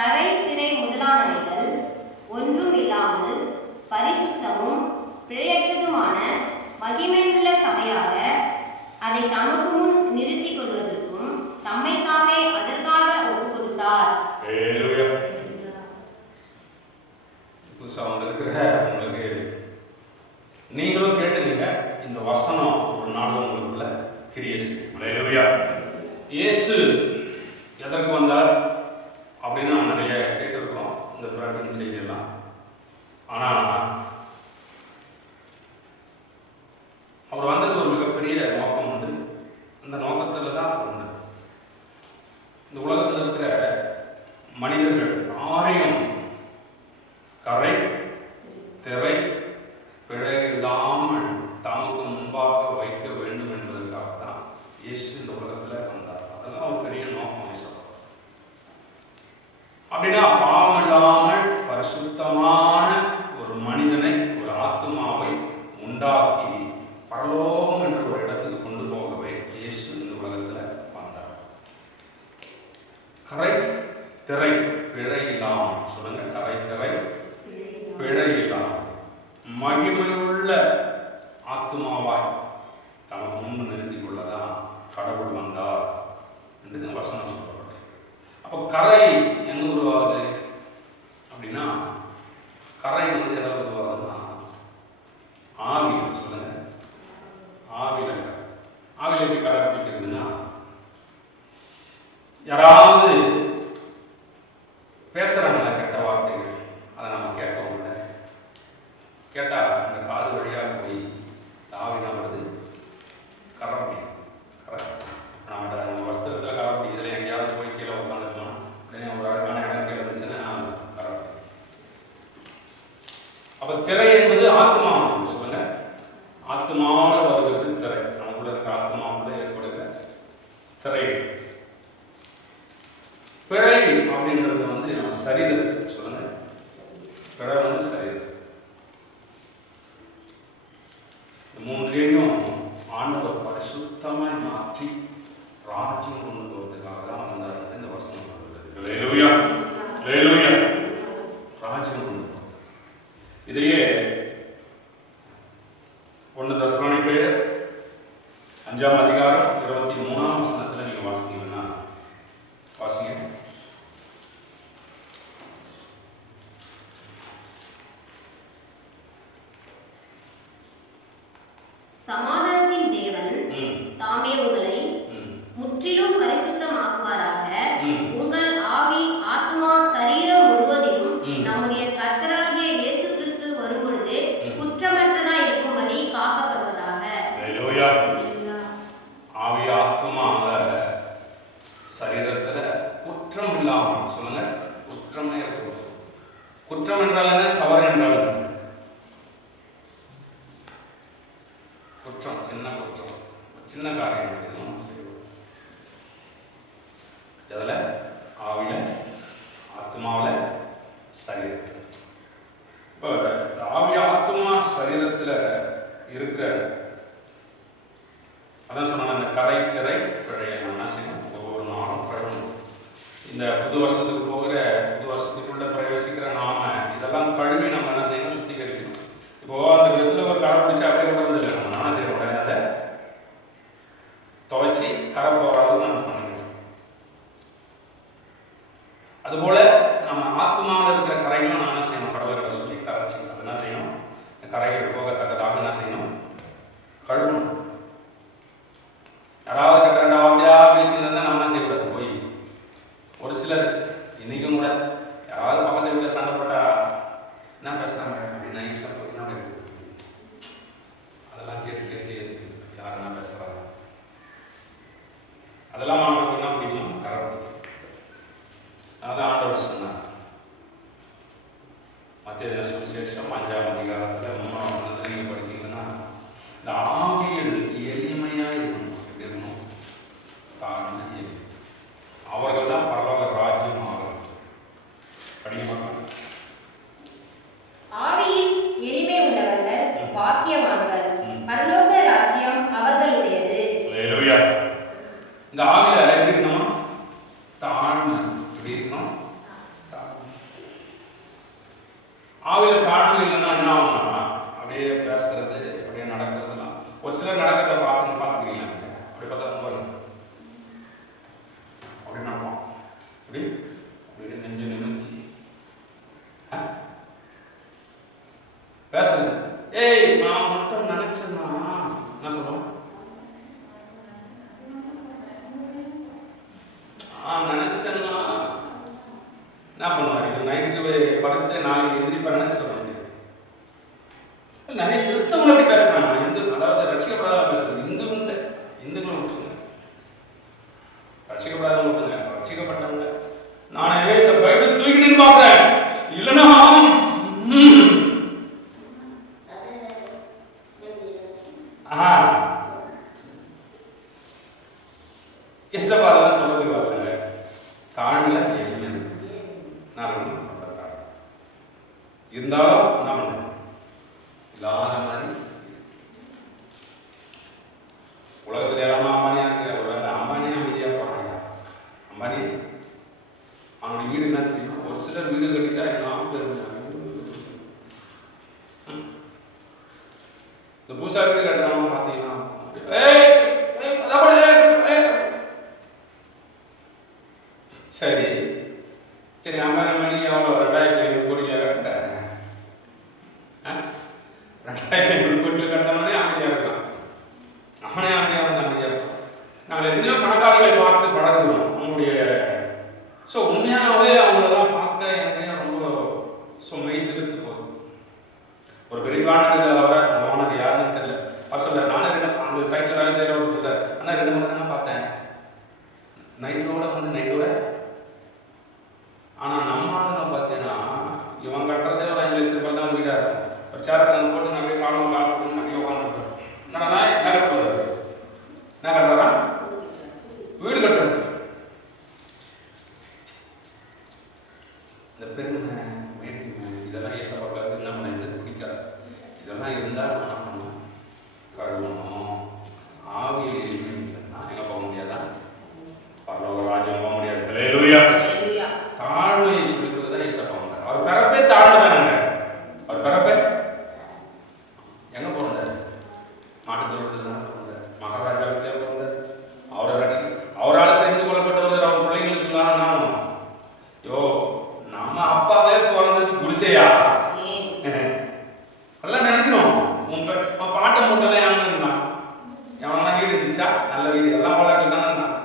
கரை திரை முதலானவைகள் ஒன்றும் இல்லாமல் பரிசுத்தமும் பிழையற்றதுமான மகிமையுள்ள சபையாக அதை தமக்கு முன் நிறுத்திக் கொள்வதற்கும் தம்மை தாமே அதற்காக ஒப்புக் கொடுத்தார். புதுசா வந்திருக்கிற உங்களுக்கு நீங்களும் கேட்டுக்கங்க. இந்த வசனம் ஒரு நாள் உங்களுக்குள்ள கிரியேஷன். அல்லேலூயா. இயேசு எதற்கு வந்தார் அப்படின்னு நம்ம நிறைய கேட்டிருக்கிறோம் இந்த பிரார்த்தனை செய்தியெல்லாம். ஆனால் அவர் வந்தது ஒரு மிகப்பெரிய நோக்கம் உண்டு. அந்த நோக்கத்தில் தான் அவர் வந்தார். இந்த உலகத்தில் இருக்கிற மனிதர்கள் யாரையும் கரை திரை பிழை இல்லாமல் தமக்கு முன்பாக வைக்க வேண்டும் என்பதற்காக தான் இயேசு இந்த உலகத்தில் வந்தார். அதெல்லாம் ஒரு பெரிய நோக்கம். அப்படின்னா பாவம் இல்லாமல் பரிசுத்தமான ஒரு மனிதனை, ஒரு ஆத்மாவை உண்டாக்கி பரலோகம் என்ற ஒரு இடத்துக்கு கொண்டு போகவே இயேசு இந்த உலகத்தில் வந்தார். கரை திரை பிழை இல்லாமல், சொல்லுங்க, கரை திரை பிழை இல்லாமல் மகிமையுள்ள ஆத்மாவாய் தமக்கு முன்பு நிறுத்திக் கொள்ளதான் கடவுள் வந்தார் என்று வசனம் சொல்லப்பட்டது. அப்போ கரை எங்க உருவாகுது அப்படின்னா, கரை வந்து எதாவது உருவாகுதுன்னா ஆவியில், சொல்லுங்க, ஆவியில ஆவியில எப்படி கரை பிடிக்கிறதுன்னா, யாராவது பேசுறாங்களா கெட்ட வார்த்தைகள், அதை நம்ம கேட்கவும் இல்லை. கேட்டா அந்த காது வழியாக போய் ஆவினா வருது கரப்பி. நம்ம வஸ்திரத்தில் கரப்பி, இதில் எங்கேயாவது போய் கீழே உட்காந்துருக்கோம் அப்படின்னு ஒரு அழகான இடம் கீழே இருந்துச்சுன்னா கரப்பி. அப்போ திரை என்பது ஆத்மா. சொல்லுங்க, ஆத்மாவில் வருகிறது திரை. நமக்குள்ள இருக்க ஆத்மாவில் ஏற்படுகிற திரை. பிழை அப்படின்றது வந்து நம்ம சரீரத்துக்கு, சொல்லுங்க, பிழை வந்து சரீரம். மூன்றையும் ஆண்டவர் பரிசுத்தமாய் மாற்றி ராஜ்யம் கொண்டு போவதற்காக தான் வந்தார். இந்த வசனம் ராஜ்யம் கொண்டு போவது. இதையே 1 தெசலோனிக்கேயர் 5ஆம் அதிகாரம் 23ஆம் வசனத்தில் நீங்க வாசித்தீங்கன்னா, வாசிங்க. சமாதானத்தின் தேவன் தாமே உங்களை முற்றிலும் பரிசுத்தமாக்குவாராக. உங்கள் ஆவி, ஆத்மா, சரீரம் முழுவதையும் நம்முடைய கர்த்தராகிய இயேசு கிறிஸ்து வரும்பொழுது குற்றமற்றதா இருக்கும்படி காக்கப்படுவதாக. ஆவி, ஆத்மா, சரீரத்துல குற்றம் இல்லாமல், சொல்லுங்க, குற்றமே இருக்கும். குற்றம் என்றால் என்ன? தவறு என்றால் என்ன? குற்றம், சின்ன குற்றம், சின்ன காரியம் அதில் ஆவில, ஆத்மாவில், சரீரத்தில். இப்போ ஆவி, ஆத்மா, சரீரத்தில் இருக்கிற, அதான் சொன்னாங்க, இந்த கரை திரை பிழையை என்ன செய்யணும்? ஒவ்வொரு நாளும் கழுவணும். இந்த புது வருஷத்துக்கு போகிற, புது வருஷத்துக்குள்ள பிரவேசிக்கிற நாம இதெல்லாம் கழுவி நம்ம என்ன செய்யணும்? சுத்திகரிக்கணும். இப்போ அந்த ட்ரெஸ்ல ஒரு கரை பிடிச்சி அப்படியே கூட இருந்துச்சு, நம்ம நானும் செய்யறோம். உடனே அதை துவைச்சி கரை போகிற அளவுக்கு நம்ம பண்ணிக்கணும். அதுபோல நம்ம ஆத்மாவில் இருக்கிற கரைகளும் நான் என்ன செய்யணும்? கடவுளை சொல்லி கரைச்சிக்கணும். அது என்ன செய்யணும்? கரைகள் போகத்தக்கதாக என்ன செய்யணும்? கழுவணும். யாராவது கட்ட வார்த்தையா பேசியிருந்தா நம்ம என்ன செய்யக்கூடாது? போய் ஒரு சிலர் இன்னைக்கும் கூட யாராவது பக்கத்து வீட்டில் சண்டை போட்டா என்ன பேசுறாங்க அப்படின்னு நைஸாக போய் அதெல்லாம் கேட்டு கேட்டு யார் என்ன பேசுறாங்க, அதெல்லாம் நமக்கு என்ன பிடிக்கும்? கரெக்ட். அதான் ஆண்டவர் சொன்னார். மத்திய சுவிசேஷம் 5ஆம் அதிகாரத்தில் 3ஆம் வசனத்தில் நீங்க படிச்சீங்கன்னா, இந்த ஆவியில் எளிமையா இருக்கணும். எப்படி இருக்கணும்? தாழ்மை, எளிமை. அவர்கள் தான் பரலோக ராஜ்யம் ஆகணும். படிக்க பார்க்கலாம். ஆவியில் எளிமை உள்ளவர்கள் பாக்கியவான்கள், பரலோக ராஜ்யம் அவர்களுடையது. இந்த ஆவியில எப்படி இருக்கணும்? தாழ்மை. எப்படி இருக்கணும்? ஆவில தாழ்மை இல்லைன்னா என்ன ஆகும்னா அப்படியே பேசுறது, அப்படியே நடக்கிறதுலாம். ஒரு சிலர் நடக்கிறத பார்த்துக்கிறீங்களா? அப்படி பார்த்தா அப்படி நடப்பான், அப்படி அப்படியே நெஞ்சு நிமிர்ச்சி பேசுறது. ஏய், நான் மட்டும் நினைச்சேன்னா என்ன சொல்லுவோம்? நினைச்சேன்னா என்ன பண்ணுவார்? இது நைட்டுக்கு படுத்து நாளைக்கு எதிர்ப்பாருன்னு சொல்ல முடியாது. நிறைய கிறிஸ்தவங்க அப்படி பேசுறாங்க. இந்து, அதாவது ரட்சிக்கப்படாத பேசுறது. இந்துக்களும் விட்டுருங்க, ரட்சிக்கப்படாதவங்க விட்டுங்க. ரட்சிக்கப்பட்டவங்க நானே இந்த பைபிள் தூக்கிட்டு பார்க்கிறேன், இல்லைன்னா எஸ்டபாதான் சொல்றதுக்கு வரல. தாழ்ல இருந்தாலும் என்ன பண்ண இல்லாத மாதிரி உலகத்துல எல்லாமே அம்பானியா இருக்கிற ஒரு அம்பானியா அமைதியா போறாங்க. அம்பானி அவனுடைய வீடு என்ன தெரியுமா? ஒரு சிலர் வீடு கட்டிட்டா எல்லாம் பேர் இந்த பூசா வீடு கட்டுறவங்க பார்த்தீங்கன்னா சரி சரி, அம்பானி மணி எவ்வளோ 2500 கோடியில் கட்டாரு. 2500 கோடியில் கட்டணும்னே அமைதியாக இருக்கலாம். அவனே அமைதியாக வந்து அமைதியாக இருக்கும். நாங்கள் எத்தனையோ பணக்காரர்களை பார்த்து பழகுறோம். அவங்களுடைய உண்மையாகவே அவங்களெல்லாம் பார்க்க எனக்கு ரொம்ப மெய் செலுத்து போகுது. ஒரு பெரிய பிளான் இருக்குது, அவரை ஓனர் யாருன்னு தெரியல. அவர் சொல்றாரு, நானே அந்த சைட்டில் வேலை செய்கிறவர் சொல்றாரு, ஆனால் 2 மணி தான் பார்த்தேன் நைட்டோட. ஆனால் நம்ம ஆளுங்க பார்த்தீங்கன்னா இவன் கட்டுறதே ஒரு 5 லட்சம் ரூபாய் தான் வீடாக இருக்கும். ஒரு சேரத்தை போட்டு அப்படியே காலம் போட்டு அப்படியே உட்காந்துருக்கோம். என்னடா என்ன கட்டுவார்? என்ன கட்டுறாரா? வீடு கட்டுறது. இந்த பெருமை, வேடிக்கை, இதெல்லாம் ஏசப்பாக்காக என்ன பண்ண பிடிக்காது. இதெல்லாம் இருந்தால் என்ன பண்ணணும்? கழுவணும். ஆவியில் இல்லைன்னா எங்கே போக முடியாதா? பரலோக ராஜ்யம் போக முடியாது. அல்லேலூயா. தாழ்மையை சொல்லிக் கொடுக்குறதா ஏசப்பா வந்தார். அவர் பிறப்பே தாழ்மை தானங்க. அவர் பிறப்பே எங்க போனார்? மாட்டுத்தோட்டத்தில் தானே போனார். மகாராஜாவுக்கே போனார். அவரை ரட்சி அவரால் தெரிந்து கொள்ளப்பட்டவர். அவர் பிள்ளைங்களுக்கு இல்லாம நம்ம அப்பாவே பிறந்தது குடிசையா எல்லாம் நினைக்கிறோம். பாட்டை மூட்டெல்லாம் எவன் இருந்தான்? எவனா வீடு இருந்துச்சா? நல்ல வீடு எல்லாம் வளர்ட்டு தானே இருந்தான்.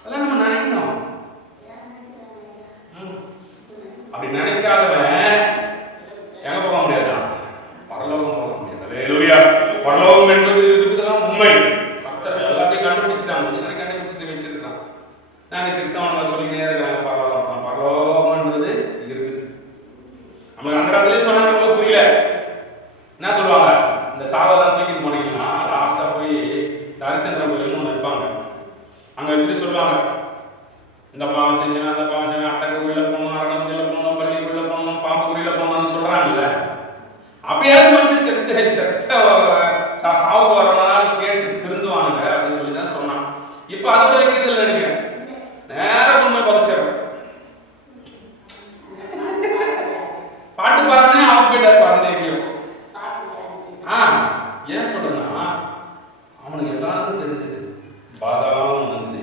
அதெல்லாம் நம்ம நினைக்கிறோம். அப்படி நினைக்காதவன் எங்க போக முடியாதா? பரலோகம் போக முடியாது. அல்லேலூயா. பரலோகம் என்பது இருக்குதெல்லாம் உண்மை. எல்லாத்தையும் கண்டுபிடிச்சிட்டாங்க. கண்டுபிடிச்சிட்டு வச்சிருக்கான். நான் கிறிஸ்தவன் சொல்லிக்கிட்டே இருக்காங்க, பரலோகம்ன்றது இருக்குது. நமக்கு அந்த காலத்திலே சொன்னாங்க, நமக்கு புரியல. என்ன சொல்லுவாங்க? இந்த சாவெல்லாம் தூக்கிட்டு போனீங்கன்னா லாஸ்டா போய் ஹரிச்சந்திர கோயில்னு ஒன்று வைப்பாங்க. அங்க வச்சுட்டு சொல்லுவாங்க, இந்த பாவம் செஞ்சேன், அந்த பாவம் செஞ்சேன், அட்டை கோயில போகணும், அரடம் கோயில போகணும், பள்ளி கோயில போகணும், பாம்பு கோயில போகணும்னு சொல்றாங்கல்ல. அப்படியாவது மனுஷன் செத்த சாவுக்கு வரவனாலும் கேட்டு திருந்துவானுங்க அப்படின்னு சொல்லி தான் சொன்னான். இப்ப அது வைக்கிறது நினைக்கிறேன். நேரம் உண்மை பதிச்சிடும். பாட்டு பாருனே அவன் போயிட்டார் பாருங்க. ஏன் சொல்றேன்னா, அவனுக்கு எல்லாருக்கும் தெரிஞ்சது பாதாளம் வந்தது,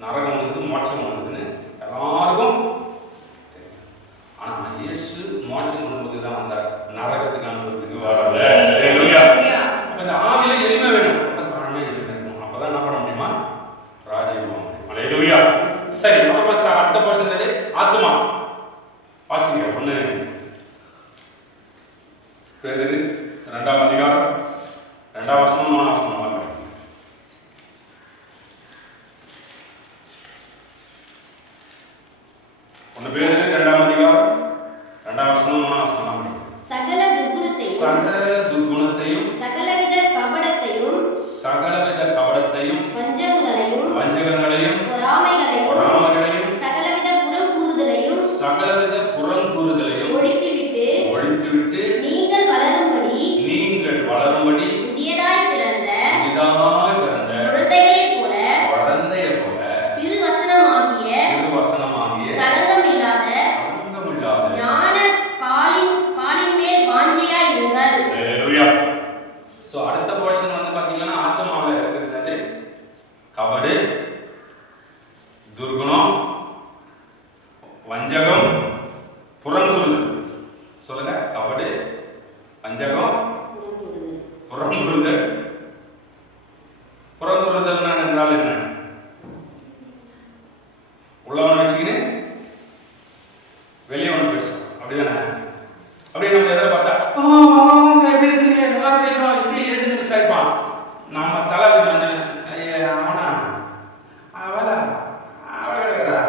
நரகம் வந்தது, மோட்சம் வந்ததுன்னு எல்லாருக்கும். ஆனா இயேசு மோட்சம் கொண்டு தான் வந்தார், நரகத்துக்கு அனுப்புறதுக்கு வரல. அப்ப இந்த ஆவில எளிமை வேணும், தாழ்மை இருக்கணும். அப்பதான் என்ன பண்ண முடியுமா? ராஜ்யம். அல்லேலூயா. சரி, அப்புறமா அடுத்த போர்ஷன் ஆத்துமா. வாசிங்க. 1 பேதுரு 2ஆம் அதிகாரம் 2ஆம் வசனம் 3ஆம் வசனம். 1 பேதுரு 2ஆம் அதிகாரம் 2ஆம் வசனம் 3ஆம் வசனம். சகல துர்குணத்தையும் சகலவித கபடத்தையும் வஞ்சகங்களையும் பொறாமைகளையும் சகலவித புறங்கூறுதலையும் ஒழித்துவிட்டு நீங்கள் வளரும்படி புதியதாய் பிறந்த குழந்தைகளைப் போல திருவசனமாகிய களங்கமில்லாத ஞான வஞ்சகம், புறங்குறுதல். சொல்லுங்க. கபடு, வஞ்சகம், புறங்குறுதல். புறங்குறுதல் என்றால் என்ன? உள்ளவனை வச்சுக்கின்னு வெளியே ஒன்று பேசும். அப்படிதானே? அப்படியே நம்ம எதிர பார்த்தா எப்படி இருக்கீங்க, நல்லா இருக்கீங்களா, இப்படி எதுன்னு விசாரிப்பான். நம்ம தலை அவனா அவள அவன் கிடக்குறா,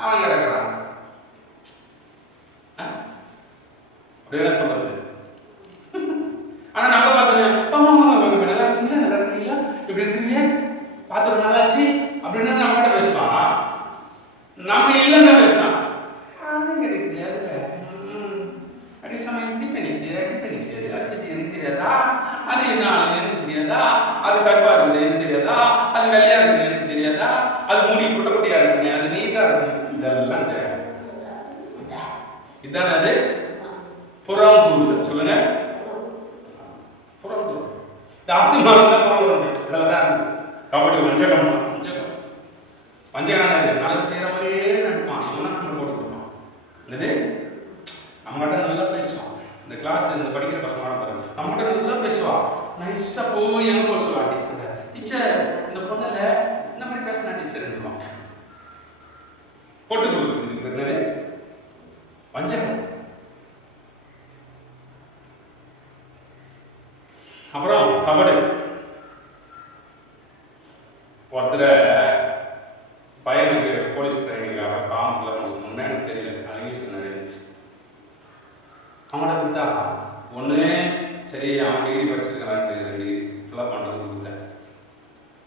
அவன் கிடக்குறான். அப்படியெல்லாம் சொல்றது. ஆனா நம்ம பார்த்தோம் நல்லா இருக்கீங்களா, நல்லா இருக்கீங்களா, இப்படி இருக்கீங்க, பார்த்து நல்லாச்சு அப்படின்னு நம்ம கிட்ட பேசுவான். நம்ம இல்லைன்னா பேசலாம். அது கிடைக்குது, அதுக்கு அப்படி சமயம் இப்படி பண்ணிக்கிது, அப்படி பண்ணிக்கிது, அடுத்தது எனக்கு தெரியாதா, அது என்ன எனக்கு தெரியாதா, அது கருப்பா இருக்குது எனக்கு தெரியாதா, அது வெள்ளையா இருக்குது எனக்கு தெரியாதா, அது முடி குட்ட குட்டியா இருக்குங்க, அது நீட்டா இருக்கு. இதெல்லாம் தெரியாது. இதான அது புறங்குறுதல். சொல்லுங்க. புறங்குறுதல். ஆத்மாவில் தான் புறங்குறுதல். இதெல்லாம் தான் கபடி, வஞ்சகம். வஞ்சகனான இது நல்லது செய்யற மாதிரியே நடிப்பான். இவனா நம்ம போட்டு கொடுப்பான். என்னது? நம்மகிட்ட நல்லா பேசுவான். இந்த கிளாஸ் இந்த படிக்கிற பசங்க பாருங்க, நம்மகிட்ட நல்லா பேசுவா. நைஸா போய் எங்க போய் சொல்லுவா, டீச்சர் இந்த பொண்ணுல இந்த மாதிரி பேசினா டீச்சர் என்னவான் போட்டு கொடுக்குறது. இதுக்கு என்னது? வஞ்சகம். அப்புறம் கபடு. ஒருத்தரை பையனுக்கு போலீஸ் ட்ரைனிங்காக ஃபார்ம் முன்னாடி தெரியல, அலிகேஷன் நிறைய இருந்துச்சு. அவங்கள்ட்ட கொடுத்தா ஒன்று சரி, அவன் டிகிரி படிச்சிருக்கிறான், 2 டிகிரி ஃபில்அப் பண்ணுறது கொடுத்தேன்.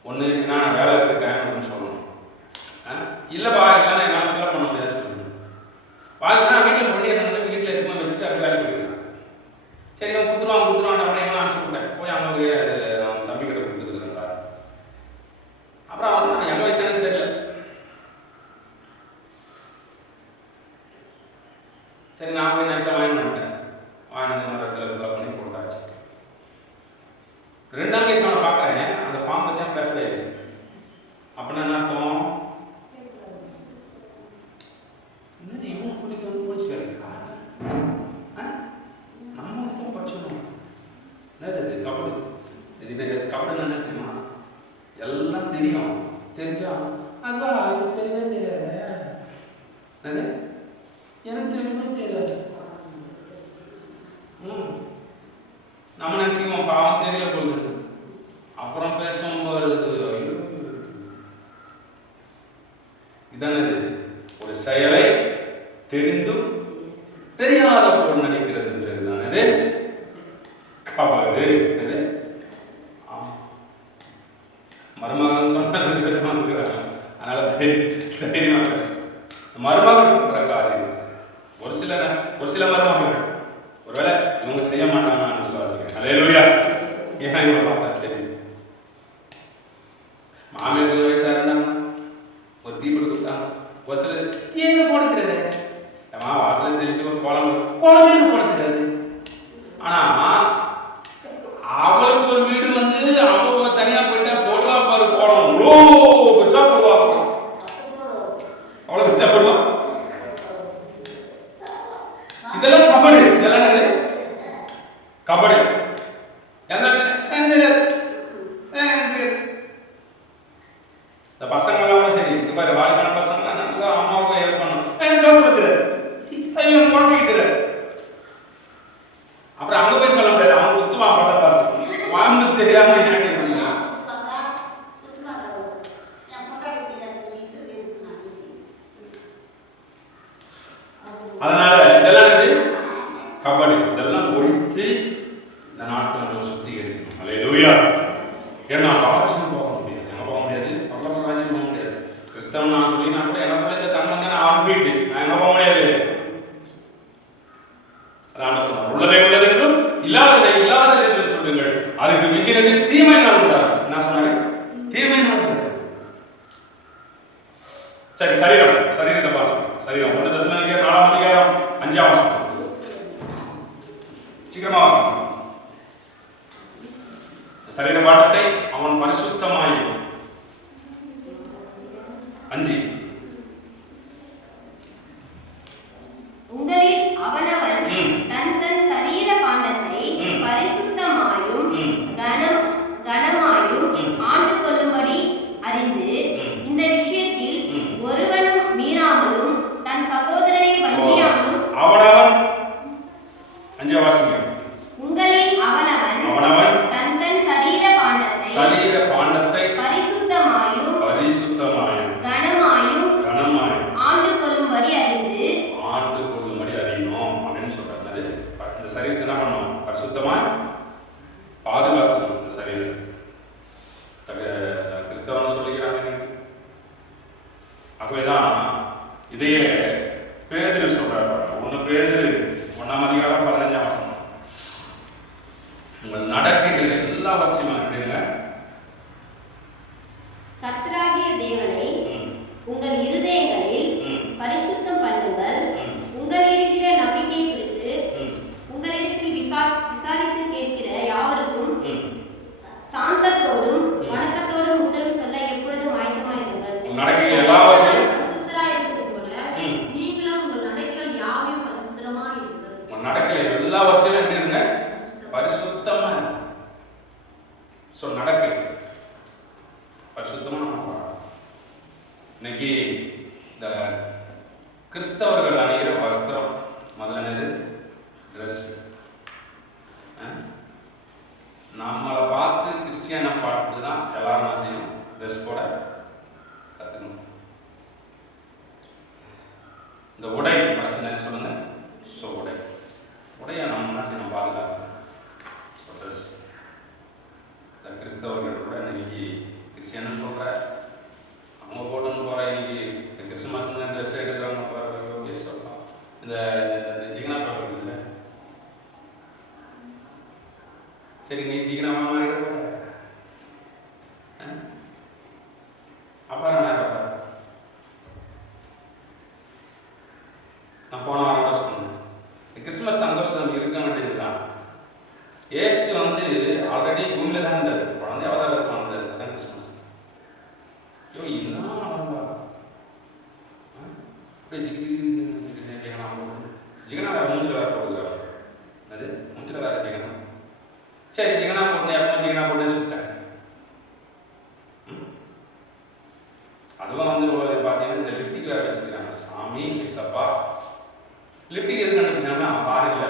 ஒன்று நான் வேலை இருக்க டைம் அப்படின்னு சொல்லணும். இல்லைப்பா இல்லைன்னா என்னால் ஃபில்அப் பண்ண முடியாது சொல்லணும். வாழ்க்கை வீட்டில் பண்ணிடுறாங்க, வீட்டில் எதுவுமே வச்சுட்டு அப்படியே வேலை போயிருக்கான். சரி அவன் கொடுத்துருவான் அப்படியே அனுப்பிச்சு விட்டேன். போய் அவங்க போய் அது அவன் தம்பி கிட்ட கொடுத்துருக்குறா. அப்புறம் அவன் எங்கே வச்சானு தெரியல. சரி நான் போய் நினச்சா வாங்கி வந்துட்டேன். வாங்கினது மரத்தில் ஃபில்அப் பண்ணி போட்டாச்சு. 2 நாள் கழிச்சு அவனை பார்க்குறேன், அந்த ஃபார்ம் பற்றி தான் பேசவே இல்லை. அப்படின்னா என்ன அர்த்தம்? என்னது இவன் பிள்ளைக்கு வந்து போலீஸ் வேலைக்கா? நம்ம மட்டும் படிச்சிடணும். என்னது இது? கபடு. இது கபடுன்னு என்ன தெரியுமா? எல்லாம் தெரியும், தெரிஞ்சா அதுவா எனக்கு தெரியவே தெரியாது. என்னது? எனக்கு தெரியவே தெரியாது. நம்ம நினச்சிக்குவோம் பாவம் தெரியல போகுது. அப்புறம் பேசும்போது இதானது? ஒரு செயலை தெரிந்தும் தெரியாத போல் நடிக்கிறது பிறகுதானது கபடு. மருமகன் சொன்னாங்க, அதனால தைரியமா பேச. மருமகன் காரியம் ஒரு சில மருமகங்கள் ஒருவேளை இவங்க செய்ய மாட்டாங்கன்னு விசுவாசிக்கிறேன். அல்லேலூயா. ஏன்னா இவங்க பார்த்தா தெரியும். மாமியார் வயசா இருந்தாங்க, ஒரு தீபடு கொடுத்தாங்க. ஒரு சில ஏங்க போட தெரியாது, ஏமா வாசலை தெளிச்சு ஒரு குழம்பே போட தெரியாது. ஆனா அவளுக்கு ஒரு வீடு வந்து அவ தனியா போயிட்டா போடுவா பாரு கோலம், அவ்வளோ பெருசா போடுவா, அவ்வளோ பெருசா போடுவா. இதெல்லாம் கபடு. இதெல்லாம் என்னது? கபடு. இந்த பசங்களாம் சரி, இப்ப வாலிபான பசங்க நல்லா அம்மாவுக்கு ஹெல்ப் பண்ணணும், எனக்கு தோசை வைக்கிறாரு, ஐயோ குழம்பிக்கிட்டு. அப்புறம் அங்க போய் சொல்ல முடியாது, அவன் குத்துவான் பல்ல பார்த்து, வாங்க தெரியாம என்ன. அதனால இதெல்லாம் இது கபடு. இதெல்லாம் ஒழித்து இந்த நாட்டை நம்ம சுத்திகரிக்கணும். அல்லேலூயா. ஏன்னா ராஜ்யம் போக முடியாது, எங்க போக முடியாது, பரலோக ராஜ்யம் போக முடியாது. கிறிஸ்தவன் நான் சொல்லினா கூட என்ன பிள்ளைங்க தன்னை நான் ஆம்பிட்டு நான் எங்க போக முடியாது. அதான் சொன்ன உள்ளதை உள்ளது என்றும் இல்லாததை இல்லாதது என்று சொல்லுங்கள், அதுக்கு மிஞ்சினது தீமை நாள் உண்டாரு. என்ன சொன்னாரு? தீமை நாள் உண்டாரு. சரி, சரீரத்தை பாசம். சரீரம் 1 தெசலோனிக்கேயர் 4ஆம் அதிகாரம் 5ஆம் வசனம். சீக்கிரமா வாசம். சரீர பாடத்தை அவன் பரிசுத்தமாய் 5 கிறிஸ்தவர்கள் அணிகிற வஸ்திரம் முதல்ல ட்ரெஸ். நம்மளை பார்த்து கிறிஸ்டியனை பார்த்து தான் எல்லாரும் என்ன செய்யணும், ட்ரெஸ் போட கற்றுக்கணும். இந்த உடை ஃபர்ஸ்ட் என்ன சொல்லுங்க. ஸோ உடையை நம்ம என்ன செய்யணும், பாதுகாக்கணும். So dress. இந்த கிறிஸ்தவர்கள் கூட இன்னைக்கு கிறிஸ்டியன்னு சொல்கிற அவங்க போட்டுன்னு போகிற இன்னைக்கு கிறிஸ்துமஸ் ட்ரெஸ் எடுக்கிறவங்க சொல்லலாம். இந்த ஜிகனா பேப்பர் இல்லை, சரி நீ ஜிகனாவா மாறிட போற அப்புறம் நான் போன வாரம் கூட சொன்னேன், கிறிஸ்துமஸ் சந்தோஷம் இருக்க வேண்டியதுதான். ஏசு வந்து ஆல்ரெடி பூமியில தான் இருந்தார், குழந்தை அவதாரத்தில் வந்தார். அதான் கிறிஸ்துமஸ். ஜிகனா வேற மூஞ்சில வேற போடுகிறார். அது மூஞ்சில வேற ஜிகனா. சரி ஜிகனா போட்டு எப்போ ஜிகனா போட்டு சுத்தேன். அதுவும் வந்து பார்த்தீங்கன்னா இந்த லிப்டிக் வேற வச்சுக்கிறாங்க. சாமி சப்பா லிப்டிக் எது கண்டுபிடிச்சாங்கன்னா ஃபாரின்ல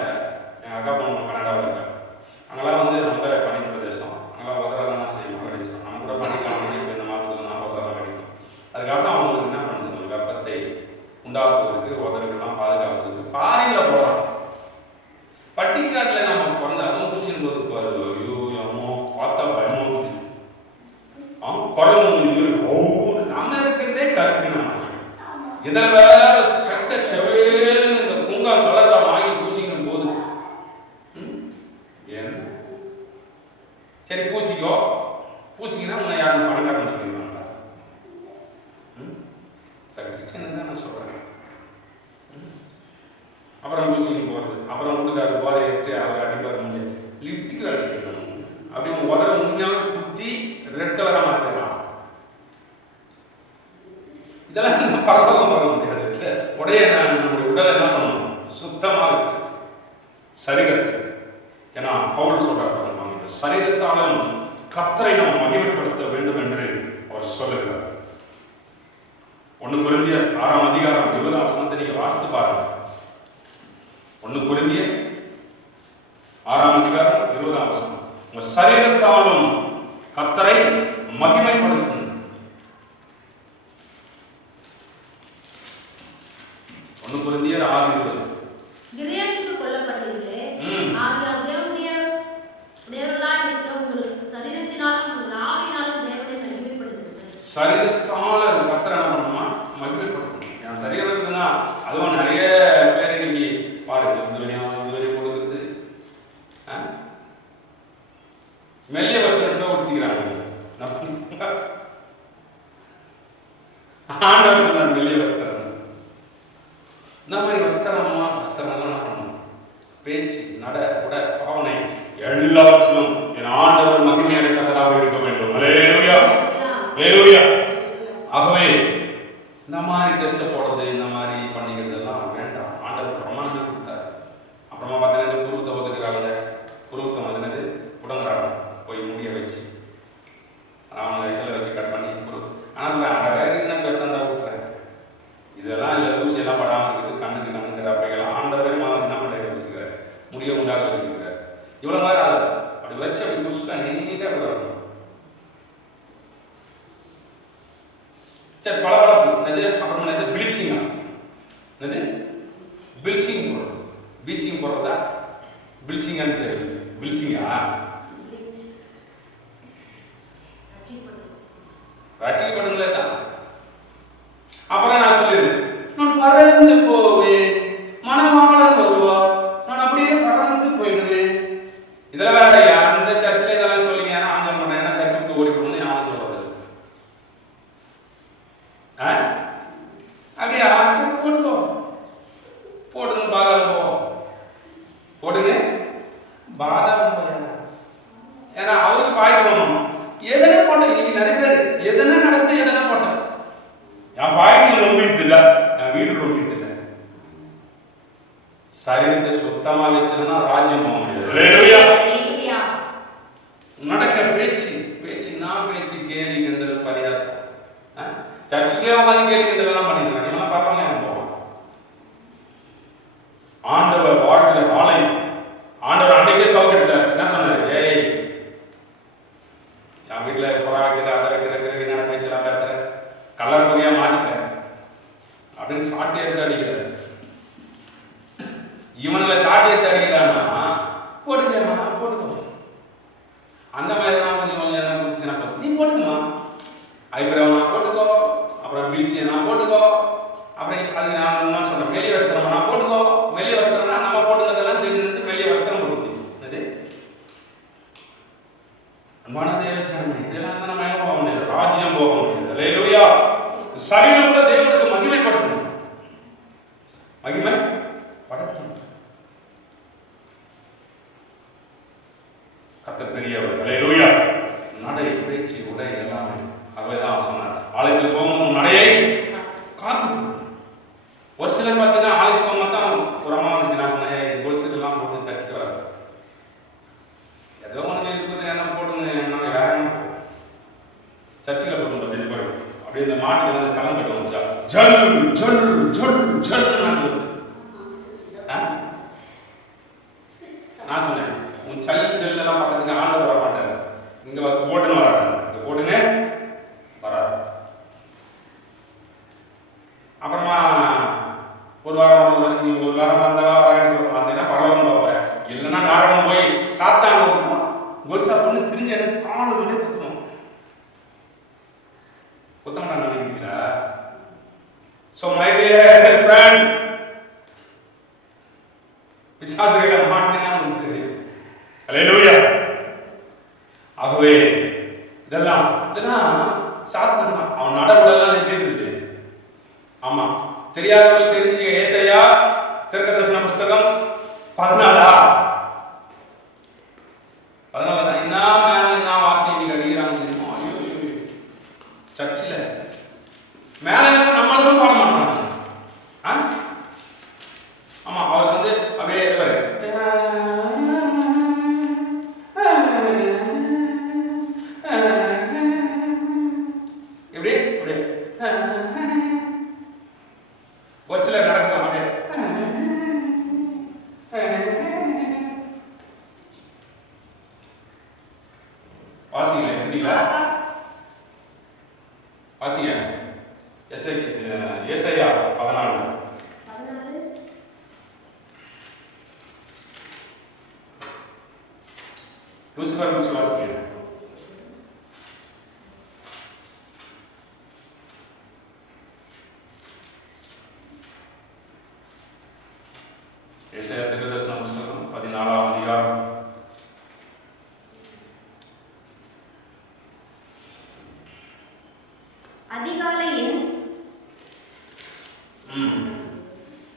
எங்கள் அக்கா பொண்ணு கனடாவில் இருக்காங்க. அங்கெல்லாம் வந்து ரொம்ப பனி பிரதேசம். அங்கெல்லாம் உதரெல்லாம் செய்யணும், வெடிச்சோம். நம்ம கூட பனிக்காலம் இப்போ இந்த மாதத்துல தான் உதரெல்லாம் வெடிக்கும். அதுக்கப்புறம் அவங்களுக்கு என்ன பண்ணுது, வெப்பத்தை உண்டாக்குவதற்கு உதறுகள்லாம் பாதுகாப்பதற்கு ஃபாரின்ல போகிறாங்க. பட்டிக்காட்டில் நம்ம பிறந்த அதுவும் பூச்சின் போது பாரு, ஐயோ அம்மோ பார்த்தா பயமோ குறைவு நம்ம இருக்கிறதே கருப்பினா இதில் வேற சக்க செவேன்னு இந்த குங்கா கலர்ல வாங்கி பூசிக்கணும் போது சரி பூசிக்கோ, பூசிக்கினா உன்னை யாரும் பணக்காரன்னு சொல்லிடுவாங்க. கிறிஸ்டியன் தான் நான் சொல்றேன். அப்புறம் பூசிக்கின்னு போறது, அப்புறம் வீட்டுக்காரர் போதை எடுத்து அவர் அடிப்பார் முடிஞ்சு லிப்டிக் அடிக்கணும். அப்படி உங்க உதர உண்மையாக குத்தி ரெட் கலரா மாத்திடலாம். இதெல்லாம் பரலோகம் வர முடியாது. உடைய நம்முடைய உடலை என்ன பண்ணணும், சுத்தமா வச்சு சரீரத்தை. ஏன்னா பவுல் சொல்றாரு, சரீரத்தாலும் கர்த்தரை நாம் மகிமைப்படுத்த வேண்டும் என்று அவர் சொல்லுகிறார். 1 கொரிந்தியர் 6ஆம் அதிகாரம் 20ஆம் வசனத்தை நீங்க வாசித்து பாருங்க. 1 கொரிந்தியர் 6ஆம் அதிகாரம் 20ஆம் வசனம். உங்க சரீரத்தாலும் கர்த்தரை மகிமைப்படுத்தும். 1 கொரிந்தியர் 6:20. கிரியத்துக்கு கொல்லப்பட்டீர்களே, ஆகிய தேவனுடைய தேவனாய் இருக்க உங்கள் சரீரத்தினாலும் உங்கள் ஆவியினாலும் தேவனை மகிமைப்படுத்துங்கள். சரீரத்தால கர்த்தரை என்ன பண்ணணுமா, மகிமைப்படுத்தணும். என் சரீரம் இருக்குன்னா அதுவும் நிறைய பேர் இன்னைக்கு பாருங்க, இதுவரை கொடுக்குறது மெல்லிய வஸ்திரம் தான் உடுத்திக்கிறாங்க. ஆண்டவர் சொன்னார் மெல்லிய வஸ்திரம். இந்த மாதிரி வஸ்திரம்லாம் என்ன பண்ணணும், பேச்சு நட உட பாவனை எல்லாவற்றிலும் என் ஆண்டவர் மகிமை அடைத்ததாக இருக்க வேண்டும். அல்லேலூயா அல்லேலூயா. ஆகவே இந்த மாதிரி ட்ரெஸ் போடுறது, இந்த மாதிரி பண்ணிக்கிறது எல்லாம் வேண்டாம். ஆண்டவர் பிரமாணத்தை கொடுத்தாரு. அப்புறமா பார்த்தீங்கன்னா புருவத்தை ஒதுக்குறாங்க. புருவத்தை வந்துனது புடங்குறாங்க, போய் முடிய வச்சு அவங்க இதில் வச்சு கட் பண்ணி ஆனால் அழகாக இருக்குதுன்னா பெருசாக விட்டுறாங்க. இதெல்லாம் இல்லை, தூசியெல்லாம் படாமல் இருக்குது. கண்ணுக்கு அப்பைகள் ஆண்டவரே என்ன பண்ண வச்சுக்கிறாரு, முடிய உண்டாக வச்சுக்கிறாரு. இவ்வளோ மாதிரி அப்படி வச்சு அப்படி புதுசாக நீட்டாக அப்படி வரணும். சரி பளபளப்பு எது, அப்புறமா எது பிளீச்சிங்கா, என்னது பிளீச்சிங் போடுறது. பீச்சிங் போடுறதா பிளீச்சிங்கான்னு பேர். பிளீச்சிங்கா ரட்சிக்கப்படுங்களே தான். அப்புறம் நான் சொல்லிடுறேன், நான் பறந்து போவேன், மணவாளன் வருவார், நான் அப்படியே பறந்து போயிடுவேன். இதெல்லாம் வேற அந்த சர்ச்சில் இதெல்லாம் சொல்லிங்க. நான் சொல்ல மாட்டேன், ஏன்னா சர்ச்சை விட்டு ஓடி போகணும்னு யாரும் சொல்றது. அப்படியே ஆச்சு போட்டுக்கோ, போடுங்க பாதாளம் போ, போடுங்க பாதாளம் போடுங்க. ஏன்னா அவருக்கு பாய்க்கணும். எதனா போட்டேன் இன்னைக்கு நிறைய பேர் எதனா நடந்து எதனா போட்டேன். என் பாய்க்கு நம்பிட்டு இல்லை, என் வீடு நம்பிட்டு இல்லை. சரீரத்தை சுத்தமா வச்சிருந்தா ராஜ்யம் போக முடியாது. நடக்க பேச்சு கேலி கிண்டல் பரியாசம். சர்ச்சுக்குள்ளே உட்காந்து கேலி கிண்டல் எல்லாம் பண்ணிக்கிறாங்க. எல்லாம் பார்ப்பாங்க, எனக்கு போவோம். ஆண்டவர் வாழ்கிற ஆலயம். ஆண்டவர் அன்றைக்கே சவுக்கு எடுத்தார். என்ன சொன்னார்? ஏய், என் வீட்டில் புறா வைக்கிற, அதை வைக்கிற, நான் பேச்சலாம் பேசுறேன், கலர் பொறியா மாத்திட்டேன் அப்படின்னு சாட்டி எடுத்து அடிக்கிறார். இவனுங்களை சாட்டி எடுத்து அடிக்கிறான்னா போட்டுக்கிறேம்மா, போட்டுக்கோ. அந்த மாதிரி தான் கொஞ்சம் கொஞ்சம் என்ன குதிச்சுனா நீ போட்டுக்கமா, ஐப்ரோமா போட்டுக்கோ, அப்புறம் பீச்சியனா போட்டுக்கோ, அப்புறம் அதுக்கு நான் என்ன சொல்றேன், மெல்லிய வஸ்திரமா நான் போட்டுக்கோ. மெல்லிய வஸ்திரம்னா நம்ம போட்டுக்கிறதெல்லாம் தெரிஞ்சு மெல்லிய வஸ்திரம் போட்டுக்கணும். அது அன்பான தேவச்சனமே, இதெல்லாம் நம்ம எங்க போக முடியாது, ராஜ்யம் போக முடியாது. அல்லேலூயா. சரீரம் கூட தேவனுக்கு மகிமைப்படுத்தும், மகிமை படுத்தும். கர்த்தர் பெரியவர். அல்லேலூயா. நடை, பேச்சு, உடை எல்லாமே அவைதான் சொன்னார். ஆலயத்துக்கு போகும் நடையை காத்துக்கணும். ஒரு சிலர் பார்த்தீங்கன்னா ஆலயத்துக்கு போக மாட்டான். ஒரு அம்மா வந்துச்சு, கோல்செட் எல்லாம் போட்டு சர்ச்சுக்கு வராது. ஏதோ ஒன்று இருக்குது, என்ன போட்டுங்க, என்ன வேற என்ன சர்ச்சுக்கு போட்டு இது போய் அப்படியே இந்த மாட்டுக்கு வந்து சலம் கட்டு வந்துச்சா, ஜல் ஜல் ஜல் ஜல் நாட்டு வருது. நான் சொன்னேன், உன் சல் ஜெல்லாம் பக்கத்துக்கு ஆண்டவர் வர மாட்டாரு, இங்க போட்டுன்னு வராது, இங்க போட்டுன்னு வராது. அப்புறமா ஒரு வாரம் நீங்க ஒரு வாரம் வந்தவா வந்தீங்கன்னா பரவாயில்ல பார்ப்பேன், இல்லைன்னா நாரகம் போய் சாத்தாங்க குத்துவோம், கோல்சா பொண்ணு திரிஞ்சு எனக்கு காணு விட்டு குத்துவோம். குத்தமாட்டா நினைக்கிறீங்களா? So my dear friend, பிசாசுகளை மாட்டினா உங்களுக்கு தெரியும். அல்லேலூயா. ஆகவே இதெல்லாம் சாத்தான் தான். அவன் நடவுடெல்லாம் எப்படி இருக்குது? ஆமா, தெரியாதவர்கள் தெரிஞ்சு ஏசாயா தீர்க்கதரிசன புஸ்தகம் 14 தான். என்ன மேல என்ன வார்த்தை நீங்க அடிக்கிறாங்க தெரியுமா? ஐயோ, சர்ச்சில் மேல நம்மளும் பாட மாட்டாங்க. ஆமா, அவர் வந்து அப்படியே இருப்பாரு, எப்படி ஒரு சிலர் நடக்கலாம் அப்படியே. வாசிங்க, எடுத்தீங்களா? வாசிங்க. ஏசாயா 14 லூசிபர் முடிச்சு வாசிங்க. ஏசாயா தீர்க்கதரிசன புஸ்தகம் 14 அதிகாரம். அதிகாலையின்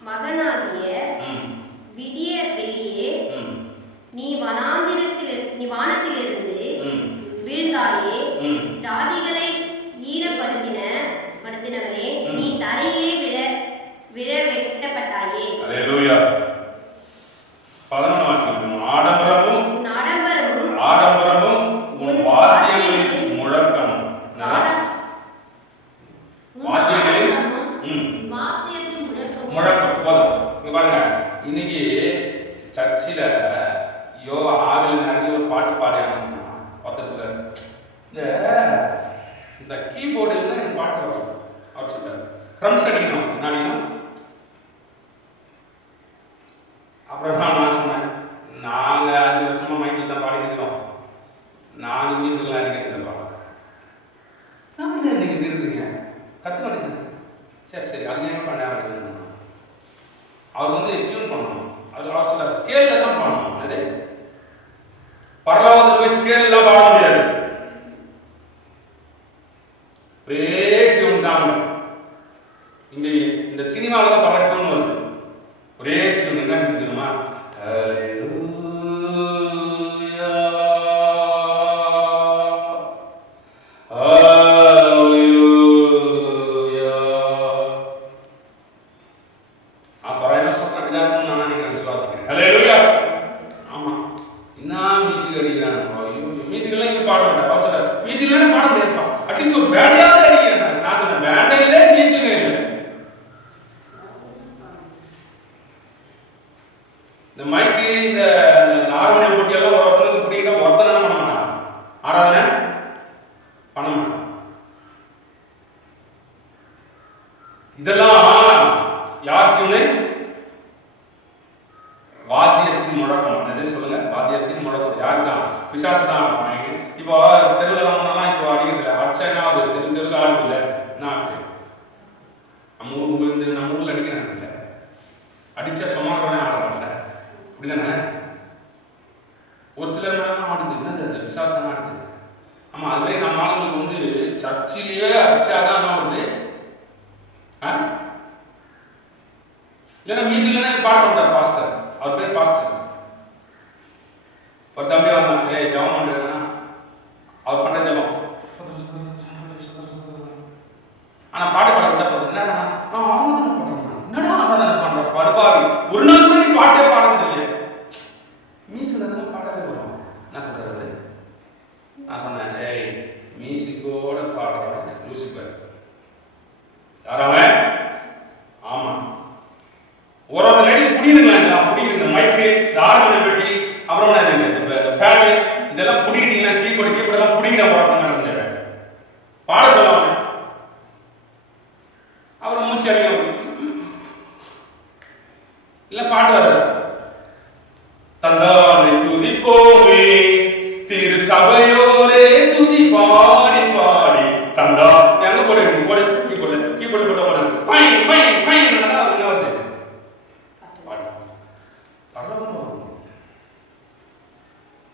மகனாகிய விடிய வெள்ளியே, நீ வானத்திலிருந்து வீழ்ந்தாயே, ஜாதிகளை ஈனப்படுத்தினவனே, நீ தரையிலே விழ வெட்டப்பட்டாயே. அல்லேலூயா. 11 வாசிக்கணும். ஆடம்பரமும் உன் வாத்தியங்களின் முழக்கம். வாத்தியங்களின் முழக்கம் போதும். இங்க பாருங்க, இன்னைக்கு சர்ச்சில் ஆவில நிறைய ஒரு பாட்டு பாடியான்னு சொன்னாங்க. ஒருத்தர் சொல்றாரு, இந்த கீபோர்டு இல்லைன்னா என் பாட்டு வரும். அவர் சொல்றாரு, ட்ரம்ஸ் அடிக்கணும், என்ன அடிக்கணும்? அப்புறம் நான் சொன்னேன், நாங்க 5 வருஷமா மைக்கில் தான் பாடி இருக்கிறோம், நாங்க மியூசிக்கெல்லாம் அடிக்கிறதுப்பா. நான் நீங்க இருக்கிறீங்க கற்றுக்க. சரி அது ஏன் பண்ண அவர் வந்து டியூன் பண்ணணும், அது அவர் சொல்ல ஸ்கேல்ல தான் பண்ணணும். அது பரலோகத்தில் போய் ஸ்கேல்லாம் பாட முடியாது, ஒரே டியூன் தான். இங்க இந்த சினிமாவில் தான் பல டியூன் வருது, ஒரே டியூன். என்ன தெரியுமா? இந்த மைக்கு இந்த ஆர்வணியம் போட்டி எல்லாம் ஒரு ஒருத்தனுக்கு பிடிக்கிட்டா ஒருத்தனை என்ன பண்ண மாட்டான், ஆராதனை பண்ண மாட்டான். இதெல்லாம் யார் சிவனு? வாத்தியத்தின் முழக்கம். என்னது சொல்லுங்க? வாத்தியத்தின் முழக்கம். யாருதான்? பிசாசு தான். இப்போ தெருவில் வாங்கினாலாம் இப்போ அடிக்கிறதுல அடிச்சா அது தெருவில் ஆடுது இல்லை. நம்ம ஊரில் அடிக்கிறாங்க இல்லை, அடிச்சா சும்மாவே ஆடுறாங்கல்ல, அப்படிதானே? ஒரு சிலர் மேலாம் ஆடுது, என்னது அந்த பிசாசு தானே ஆடுது. ஆமா, அது மாதிரி நம்ம ஆளுங்களுக்கு வந்து சர்ச்சிலேயே அடிச்சாதான் என்ன வருது, இல்லைன்னா மியூசிக்லன்னா பாட பண்றார் பாஸ்டர். அவர் பேர் பாஸ்டர். ஒரு தம்பி வந்தாங்க, ஜபம் பண்றேன்னா அவர் பண்ற ஜபம், ஆனா பாட்டு பாட விட்டா போதும். என்னடா நான் ஆராதனை பண்றேன், என்னடா ஆராதனை பண்ற படுபாவி, ஒரு நாள் கூட நீ பாட்டே பாடுறது இல்லையே. மியூசிக்ல தான் பாடவே வரும். என்ன சொல்றாரு? நான் சொன்னேன், ஏய் மியூசிக்கோட பாடுறவன் லூசிபர். யாராவன்? ஆமா, ஒரு ஒரு லேடி புடிக்குதுங்களா? புடிக்குது. இந்த மைக்கு, இந்த ஆர்கனை பெட்டி, அப்புறம் இந்த ஃபேனு, இதெல்லாம் புடிக்கிட்டீங்கன்னா கீபோர்டு எல்லாம் புடிக்கிற போராட்டம் நடக்குது. பாட சொல்லாம அப்புறம் மூச்சு அடிக்க இல்ல பாட்டு வர தந்தானை துதிப்போமே திரு சபையோரே துதி பாடி பாடி தந்தா எங்க போடு கீபோர்டு போட்ட போட பைன் பைன் பைன் என்ன வருது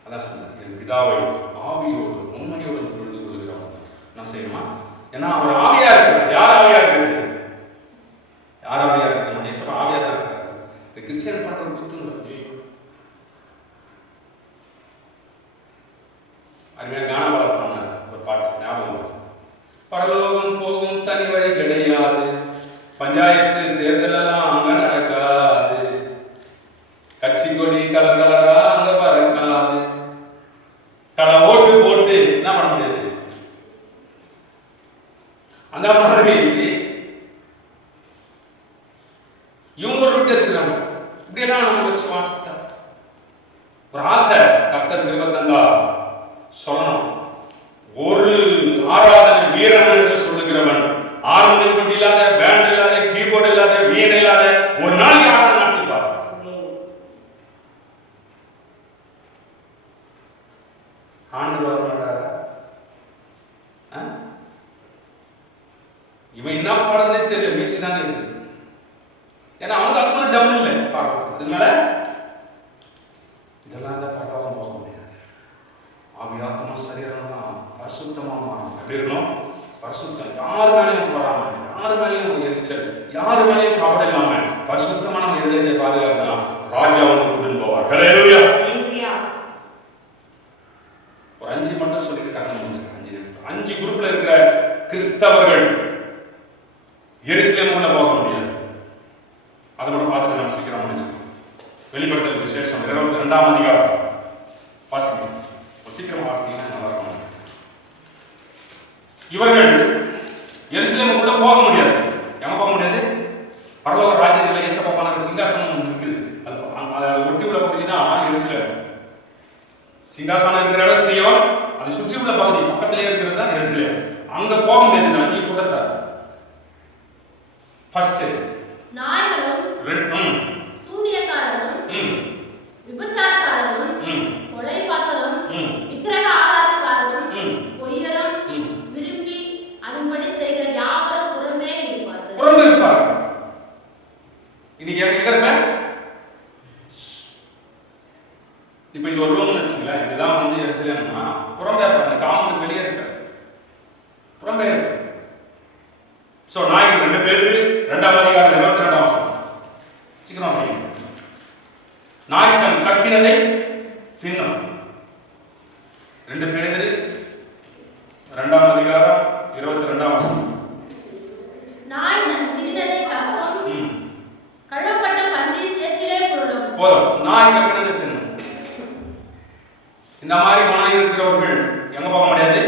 அதான் சொன்னேன். என் பிதாவை ஆவியோடு உண்மையோடு தொழுது கொள்கிறோம். நான் செய்யணுமா? ஏன்னா அவர் ஆவியா இருக்கிறார். யார் ஆவியா இருக்கிறது? யார் ஆவியா இருக்கிறது? இயேசு ஆவியா தான் இருக்கிறார். இந்த கிறிஸ்டியன் பண்ற குத்துங்க அருமையா கானபால பண்ணார் ஒரு பாட்டு ஞாபகம். பரலோகம் போகும் தனி வழி கிடையாது, பஞ்சாயத்து தேர்தலெல்லாம் அங்க நடக்காது, கட்சி கொடி கலர் கலரா அங்க பறக்காது, கல ஓட்டு போட்டு என்ன பண்ண முடியாது. அந்த மாதிரி இவங்க ஒரு ரூட் எடுத்துக்கிறாங்க. இப்படியெல்லாம் நம்ம வச்சு வாசித்தா ஒரு ஆசை கர்த்தர் கிருபை தந்தா சொல்லணும். ஒரு ஆராதனை வீரன் என்று சொல்லுகிறவன், ஆர்மோனியம் கொண்டு இல்லாத, பேண்ட் இல்லாத, கீபோர்டு இல்லாத, வீணை இல்லாத ஒரு நாளைக்கு ஆராதனை நடத்திப்பார். ஆண்டவர் வர மாட்டாரா? இவன் என்ன பாடுறதே தெரியல, மியூசிக் தான் இருக்குது. ஏன்னா அவனுக்கு அது மாதிரி டவுன் இல்லை பாடுறது. அதுக்கு மேல இதெல்லாம் தான் பரவாயில்ல போக முடியாது. ஆவியாத்மா சரீரம்லாம் பரிசுத்தமா மாறும். எப்படி இருக்கணும்? பரிசுத்தம். யாரு மேலேயும் போறாம, யாரு மேலேயும் எரிச்சல், யாரு மேலேயும் கவலை இல்லாம பரிசுத்தமான நம்ம இருதயத்தை பாதுகாக்கலாம். ராஜா வந்து கூட்டின்னு போவார். ஹல்லேலூயா. ஒரு 5 மட்டும் சொல்லிட்டு கண்ணை முடிச்சுக்கிறேன். 5 நிமிஷம். 5 குரூப்ல இருக்கிற கிறிஸ்தவர்கள் எருசலேமுக்குள்ள போக முடியாது. அதை மட்டும் பார்த்துட்டு நம்ம சீக்கிரம் முடிச்சுக்கணும். வெளிப்படுத்தல் விசேஷம் 22ஆம் அதிகாரம் வாசிங்க. சீக்கிரம் வாசிங்கன்னா நல்லா இருக்கும். இவர்கள் எருசலேமுக்குள்ள போக முடியாது. எங்க போக முடியாது? பரலோக ராஜ்யத்தில் இயேசப்பா போன சிங்காசனம் இருக்குது. அதை ஒட்டி உள்ள பகுதி தான் எருசலேம். சிங்காசனம் இருக்கிற இடம் சீயோன், அதை சுற்றி உள்ள பகுதி பக்கத்திலே இருக்கிறது தான் எருசலேம். அங்க போக முடியாது. 5 கூட்டத்தார். ஃபர்ஸ்ட் நாய்களும் சூனியக்காரரும் விபச்சாரக்காரரும் கொலைபாதகரும் விக்கிரக ஆராதனைக்காரரும் பொய்யரும் விரும்பி அதன்படி செய்கிற யாவரும் புறம்பே இருப்பார்கள். இன்னைக்கு எங்க இருப்ப? இப்ப இது ஒரு ரூம்னு வச்சுங்களேன். இதுதான் வந்து எருசலேம்னா புறம்பே இருப்பாங்க. காமனுக்கு வெளியே இருக்க புறம்பே இருக்க. சோ நாய்கள் 2 பேரு 2ஆம் அதிகாரம் 22ஆம் வசனம். சீக்கிரம் படிங்க. நாய் தன் கக்கினதை தின்னும். 2 பேரு 2ஆம் அதிகாரம் 22ஆம் வசனம். நாய் தன் தின்னதை கக்கும், கழுவப்பட்ட பன்றி சேற்றிலே புரளும். போதும். நாய் கக்கினதை தின்னும். இந்த மாதிரி குணம் இருக்கிறவர்கள் எங்க போக முடியாது?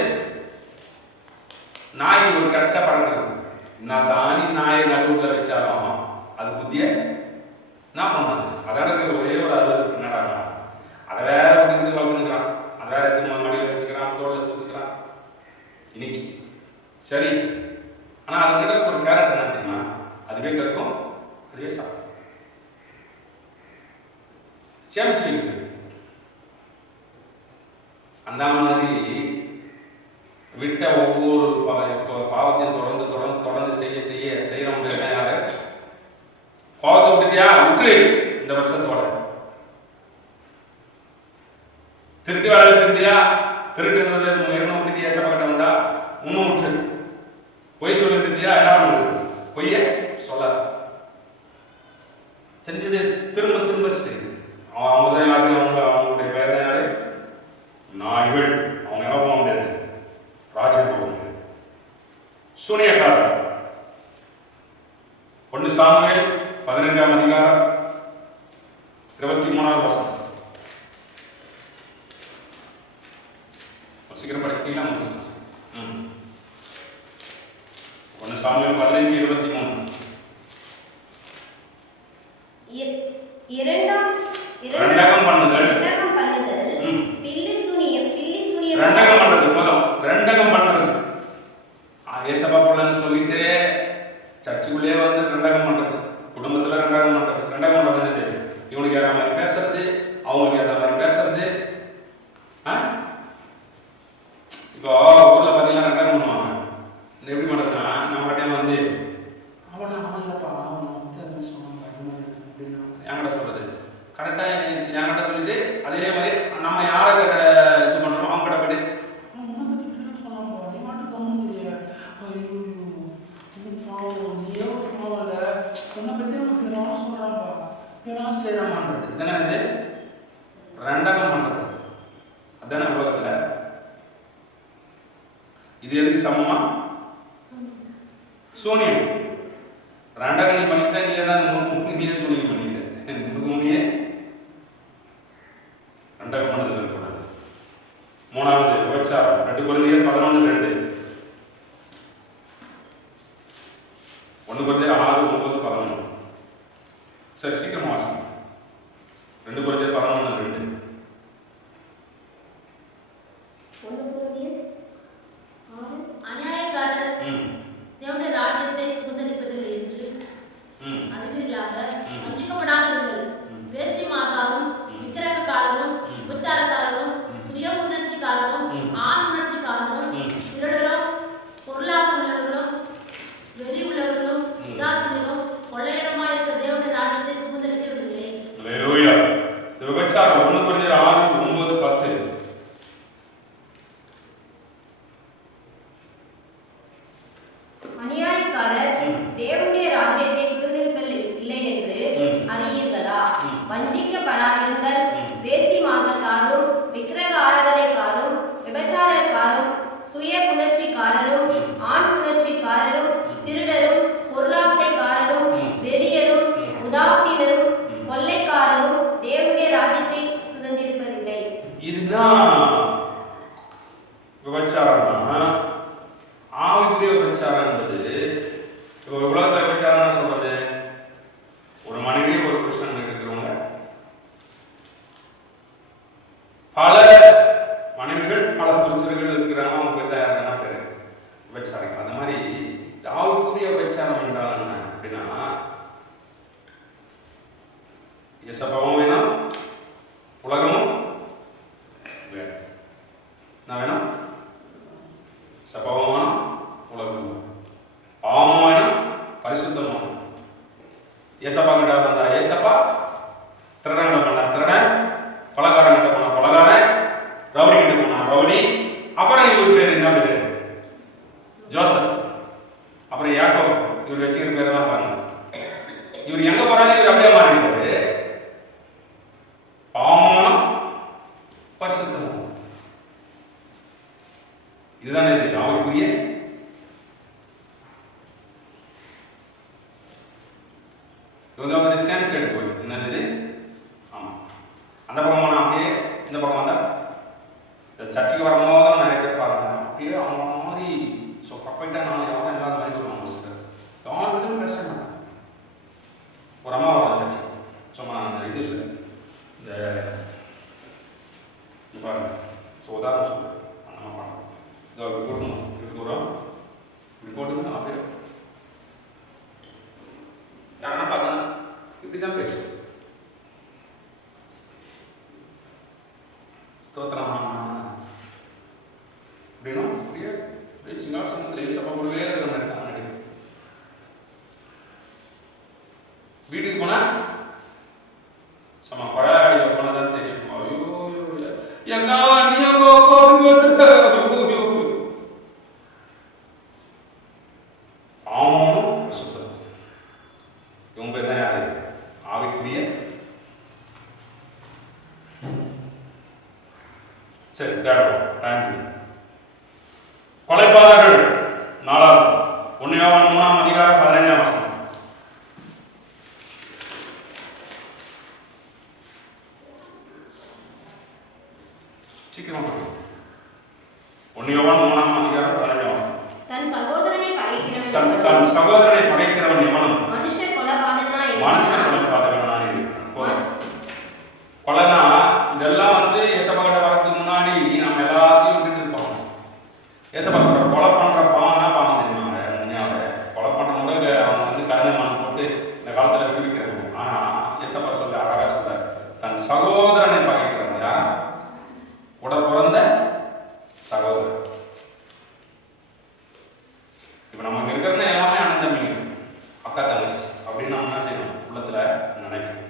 நாய் ஒரு கரெக்டா பழக்கம். நான் தானி நாயை நடுவுல வச்சாலும் அது புத்திய என்ன பண்ணாது? அதோட இருக்கிற ஒரே ஒரு அறுபது என்னடா, அதை வேற விட்டு வளர்த்துக்கிறான், அதை வேற எடுத்து மடியில் வச்சுக்கிறான், தோளில் தூத்துக்கிறான் இன்னைக்கு. சரி, ஆனால் அதுக்கிட்ட ஒரு கேரக்டர் என்ன தெரியுமா? அதுவே கற்கும், அதுவே சாப்பிடும், சேமிச்சு வைக்கிறது. அந்த மாதிரி விட்ட ஒவ்வொரு பாவத்தையும் தொடர்ந்து தொடர்ந்து தொடர்ந்து செய்ய முடியாது. யாரு பாவத்தை விட்டுட்டியா? விட்டு இந்த வருஷத்தோட. திருட்டு வேலை வச்சிருந்தியா? திருட்டுங்கிறது விட்டுட்டியா? சபக்கட்ட வந்தா உண்மை விட்டு. பொய் சொல்லிட்டு இருந்தியா? என்ன பண்ணுறது? பொய்ய சொல்லாத. செஞ்சது திரும்ப திரும்ப செய்யுது. அவங்களுடைய பேர் தான் யாரு? நாய்கள். அவங்க என்ன போக முடியாது, ராஜ்யம் போக முடியாது. சூனியக்காரர். 1 சாமுவேல் 15ஆம் அதிகாரம் 23ஆவது வசனம். சீக்கிரம் படிச்சீங்களா? 1 சாமுவேல் 15:23. ரெண்டகம் பண்ணுதல். ரெண்டகம் பண்றது போதும். ரெண்டகம் பண்றது ஏசப்பா போலன்னு சொல்லிட்டு சர்ச்சுக்குள்ளே வந்து ரெண்டகம் பண்றது, குடும்பத்துல ரெண்டகம் பண்றது. ரெண்டகம் பண்றது என்னது? இவனுக்கு ஏற்ற மாதிரி பேசுறது, அவங்களுக்கு ஏற்ற மாதிரி பேசுறது. இப்போ ஊர்ல பாத்தீங்கன்னா ரெண்டகம் பண்ணுவாங்க. எப்படி பண்றதுன்னா, நம்ம டைம் வந்து என்கிட்ட சொல்றது கரெக்டா என்கிட்ட சொல்லிட்டு, அதே மாதிரி நம்ம யாரை கிட்ட இது பண்றோம் அவங்க கிட்ட போயிட்டு செய்யறான்றது. ரெண்டகம் பண்றது அதான உலகத்துல. இது எதுக்கு சமமா? சூனியம். ரெண்டகம் நீ பண்ணிட்டா நீ ஏதாவது நீயே சூனியம் பண்ணிக்கிற. முழுமையே ரெண்டகம் பண்ணது இருக்கக்கூடாது. 3வது விபச்சாரம். 2 கொரிந்தியர் 11:2. 1 கொரிந்தியர் 6:9-11. சரி, சீக்கிரம் வாசிங்க. 2 கொரிந்தியர் 11:2. அநியாயக்காரர் தேவனுடைய ராஜ்யத்தை சுதந்தரிப்பதில்லை என்று அறிவீர்களாக. வஞ்சிக்கப்படாதிருங்கள். வேஷ்டி மாதாவும் விக்கிரகக்காரரும் உபச்சாரக்காரரும் சுய உணர்ச்சிக்காரரும் ஆண் உணர்ச்சிக்காரரும் திருடரும் பொருளாசம் உள்ளவர்களும் வெறி உள்ளவர்களும் உதாசீனரும் கொள்ளையருமாய் இருக்க தேவனுடைய ராஜ்யத்தை சுதந்தரிக்கவில்லை. அல்லேலூயா. விபச்சாரம் 1 கொரிந்தியர் 6:9-10. அநியாயக்காரர் தேவனுடைய ராஜ்யத்தை சுதந்தரிப்பதில்லை என்று அறியீர்களா? வஞ்சிக்கப்படாதிருங்கள். வேசி மார்க்கத்தாரும் விக்கிரக ஆராதனைக்காரும் விபச்சாரக்காரும் சுய புணர்ச்சிக்காரரும் ஆண் புணர்ச்சிக்காரரும் திருடரும் பொருளாசைக்காரரும் வெறியரும் உதாசீனரும் கொள்ளைக்காரரும் தேவனுடைய ராஜ்யத்தை சுதந்தரிப்பதில்லை. இதுதான் விபச்சாரம்னா. ஆவிக்குரிய விபச்சாரம் என்பது உலக விபச்சாரம் என்ன சொல்றது? ஒரு மனைவி ஒரு புருஷன் இருக்கிறவங்க, பல மனைவிகள் பல புருஷர்கள் இருக்கிறாங்க, அவங்க பேர் தான் யாருன்னா பேரு விபச்சாரிகள். அந்த மாதிரி ஆவிக்குரிய விபச்சாரம் என்றால் என்ன அப்படின்னா, இயேசப்பாவும் வேணும், உலகமும் வேணும். என்ன வேணும்? சபாவமான உலகம், பாவமான பரிசுத்தமான. ஏசப்பா கிட்ட வந்தா ஏசப்பா, திருடன் கிட்ட போனா திருடன், கொலைகாரன் கிட்ட போனா கொலைகாரன், ரவுடி கிட்ட போனா ரவுடி. அப்புறம் இவர் பேர் என்ன பேரு? ஜோசப். அப்புறம் யாக்கோபு. இவர் வச்சுக்கிற பேரெல்லாம் பாருங்க. இவர் எங்க போறாரு? இவர் அப்படியே மாறிடுவாரு. பாவமான பரிசுத்தமான. இதுதானே இது ஆவிக்குரிய. சென்ஸ் எடுக்கும். என்னது? ஆமா, அந்த பக்கம் போனா அப்படியே, இந்த பக்கம் வந்தா சர்ச்சைக்கு வரும்போது நிறைய பேர் பாருங்க, அப்படியே அவங்க மாதிரி கப்பைட்டா நாலு எவ்வளோ இல்லாத மாதிரி வருவாங்க. யாருக்கும் பேச மாட்டாங்க. ஒரு அம்மா வரும் சர்ச்சை, சும்மா அந்த இது இல்லை, இந்த பாருங்க. ஸோ உதாரணம் சொல்லுவேன், நம்ம பண்ணணும். இதை போடணும், இப்படி போடுறோம், இப்படி போட்டுக்கணும். அப்படியே யாரா பார்த்தா இப்படி தான் பேசும். ஸ்தோத்திரம் அப்படின்னா அப்படியே சிங்காசனத்தில் ஏசப்பா கூடவே இருக்கிற மாதிரி தான் நடிக்கும். வீட்டுக்கு போனா சும்மா பழைய போனா தான் தெரியும். ஐயோ எங்கா நீங்கோ கோபி பேசுற ஐயோ ஆமாம் சுத்தம். இவங்க பேர் தான் யாரு? ஆவிக்குரிய. சரி தேடும் டைம். கொலைபாதகர்கள் 4 1 யோவான் 3 அதிகாரம் 15 வசனம். சீக்கிரம் 1 யோவான் 3 அதிகாரம் 15 வசனம். தன் சகோதரனை பகைக்கிறவன் எவனும் மனுஷ கொலைபாதகனாய் கொலைனா இதெல்லாம் வந்து ஏசப்பா கிட்ட வரதுக்கு முன்னாடி நம்ம எல்லாத்தையும் விட்டுட்டு இருப்போம். ஏசப்பா சொல்ற கொலை பண்ற பாவம்னா பாவம் தெரியுமாங்க. கொலை பண்றவங்க அவங்க வந்து கருணை மனம் போட்டு இந்த காலத்துல விடுவிக்கிறாங்க. ஆனா ஏசப்பா சொல்ற அழகா சொல்ற தன் சகோதரனை பகைக்கிறவன் யார்? கூட பிறந்த சகோதரன். இப்ப நமக்கு இருக்கிறது எல்லாமே அண்ணன் தம்பிங்க, அக்கா தங்கச்சி அப்படின்னு நம்ம என்ன செய்யணும்? உள்ளத்துல நினைக்கணும்.